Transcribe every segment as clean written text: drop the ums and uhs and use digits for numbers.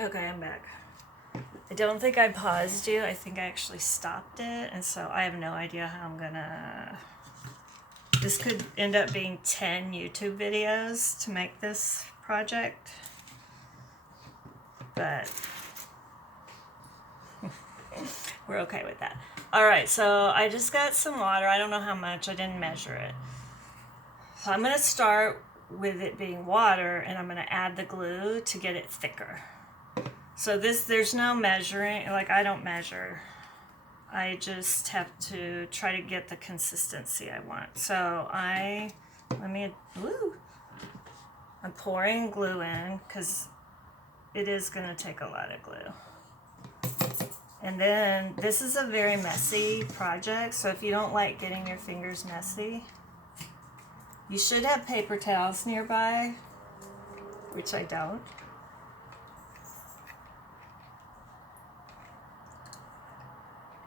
Okay, I'm back. I don't think I paused you. I think I actually stopped it, and so I have no idea how I'm gonna. This could end up being 10 YouTube videos to make this project, but we're okay with that. Alright, so I just got some water. I don't know how much, I didn't measure it. So I'm gonna start with it being water, and I'm gonna add the glue to get it thicker. So there's no measuring, like I don't measure. I just have to try to get the consistency I want. So I'm pouring glue in because it is gonna take a lot of glue. And then this is a very messy project, so if you don't like getting your fingers messy, you should have paper towels nearby, which I don't.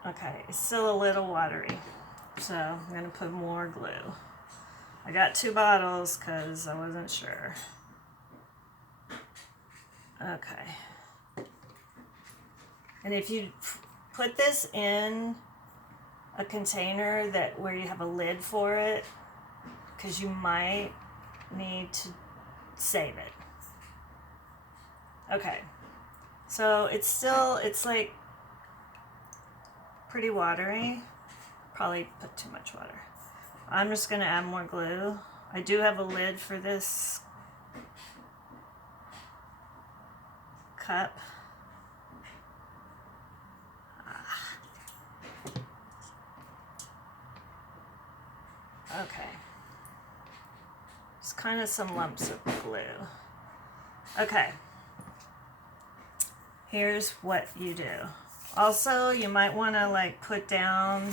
Okay, it's still a little watery, so I'm going to put more glue. I got 2 bottles because I wasn't sure. Okay. And if you put this in a container where you have a lid for it, because you might need to save it. Okay. So it's like pretty watery. Probably put too much water. I'm just going to add more glue. I do have a lid for this cup. Okay. Just kind of some lumps of glue. Okay. Here's what you do. Also, you might want to like put down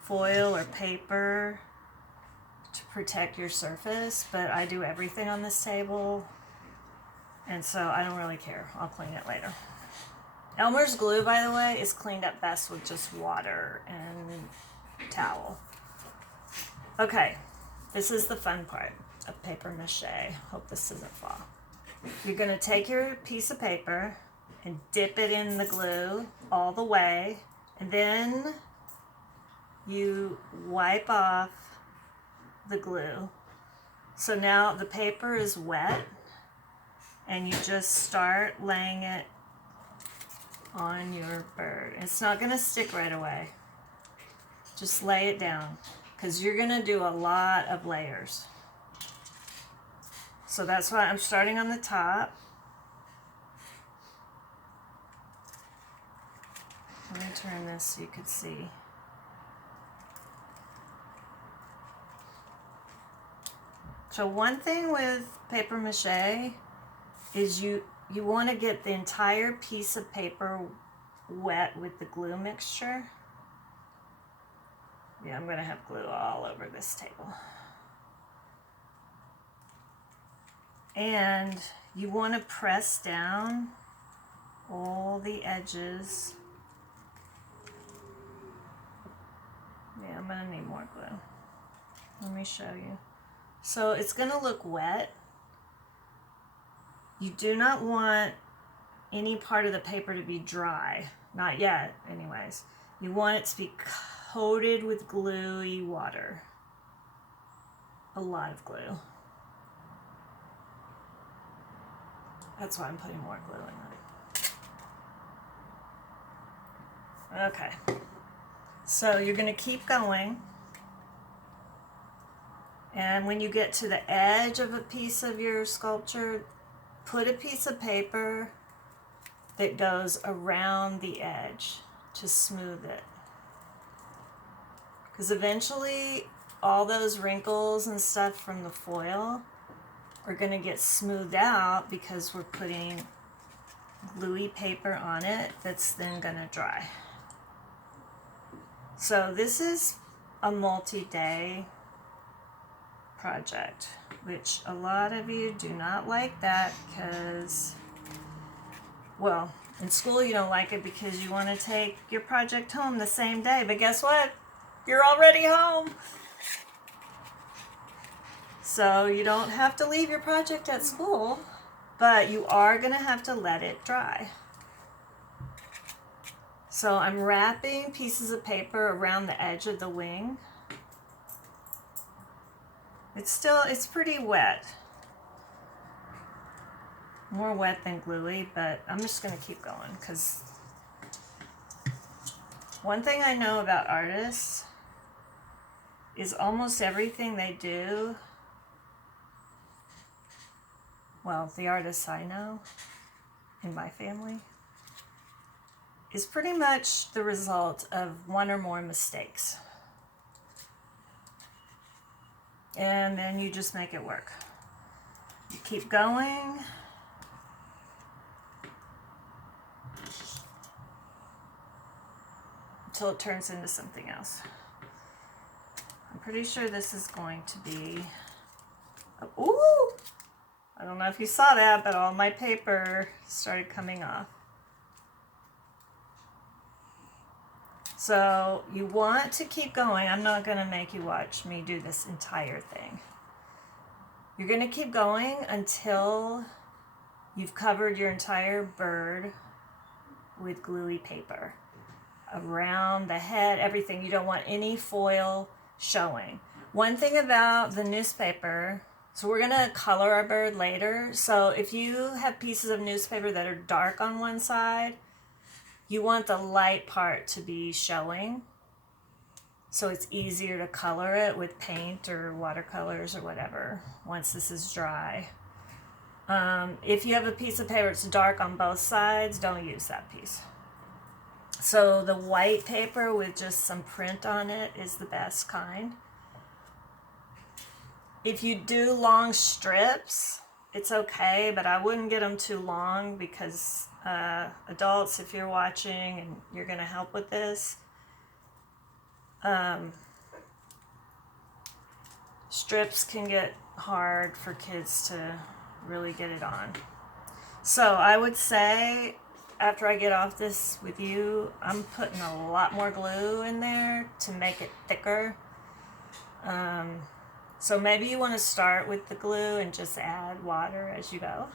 foil or paper to protect your surface, but I do everything on this table, and so I don't really care. I'll clean it later. Elmer's glue, by the way, is cleaned up best with just water and towel. Okay, this is the fun part of paper mache. Hope this doesn't fall. You're going to take your piece of paper and dip it in the glue all the way, and then you wipe off the glue. So now the paper is wet, and you just start laying it on your bird. It's not going to stick right away. Just lay it down, because you're going to do a lot of layers. So that's why I'm starting on the top. Let me turn this so you can see. So one thing with paper mache is you want to get the entire piece of paper wet with the glue mixture. Yeah, I'm going to have glue all over this table. And you want to press down all the edges. Yeah, I'm going to need more glue. Let me show you. So it's going to look wet. You do not want any part of the paper to be dry. Not yet, anyways. You want it to be coated with gluey water. A lot of glue. That's why I'm putting more glue in it. Okay. So you're going to keep going. And when you get to the edge of a piece of your sculpture, put a piece of paper that goes around the edge to smooth it. Because eventually all those wrinkles and stuff from the foil are going to get smoothed out because we're putting gluey paper on it that's then going to dry. So this is a multi-day project, which a lot of you do not like that because, well, in school you don't like it because you want to take your project home the same day, but guess what? You're already home. So you don't have to leave your project at school. but you are going to have to let it dry. So I'm wrapping pieces of paper around the edge of the wing. It's pretty wet. More wet than gluey, but I'm just going to keep going because one thing I know about artists is almost everything they do, well, the artists I know in my family, is pretty much the result of one or more mistakes. And then you just make it work. You keep going. Until it turns into something else. I'm pretty sure this is going to be, ooh! I don't know if you saw that, but all my paper started coming off. So you want to keep going. I'm not going to make you watch me do this entire thing. You're going to keep going until you've covered your entire bird with gluey paper. Around the head, everything. You don't want any foil showing. One thing about the newspaper, so we're going to color our bird later. So if you have pieces of newspaper that are dark on one side, you want the light part to be showing. So it's easier to color it with paint or watercolors or whatever once this is dry. If you have a piece of paper that's dark on both sides, don't use that piece. So the white paper with just some print on it is the best kind. If you do long strips, it's okay, but I wouldn't get them too long because adults, if you're watching and you're going to help with this, strips can get hard for kids to really get it on. So I would say after I get off this with you, I'm putting a lot more glue in there to make it thicker. So maybe you want to start with the glue and just add water as you go.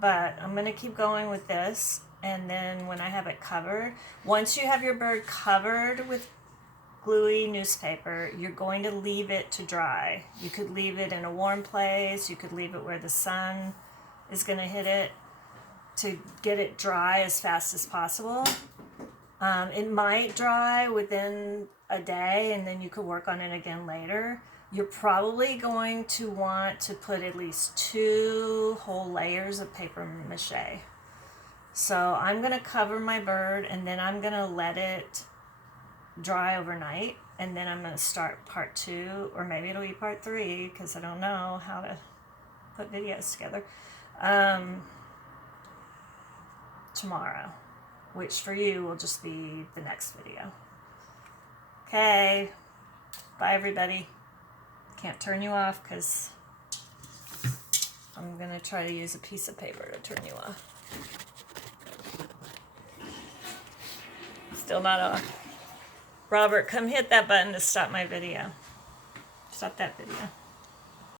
But I'm going to keep going with this, and then when I have it covered, once you have your bird covered with gluey newspaper, you're going to leave it to dry. You could leave it in a warm place, you could leave it where the sun is going to hit it to get it dry as fast as possible. It might dry within a day and then you could work on it again later. You're probably going to want to put at least 2 whole layers of paper mache. So I'm going to cover my bird and then I'm going to let it dry overnight, and then I'm going to start part 2, or maybe it'll be part 3 because I don't know how to put videos together, tomorrow, which for you will just be the next video. Okay, bye everybody. Can't turn you off because I'm going to try to use a piece of paper to turn you off. Still not off. Robert, come hit that button to stop my video. Stop that video.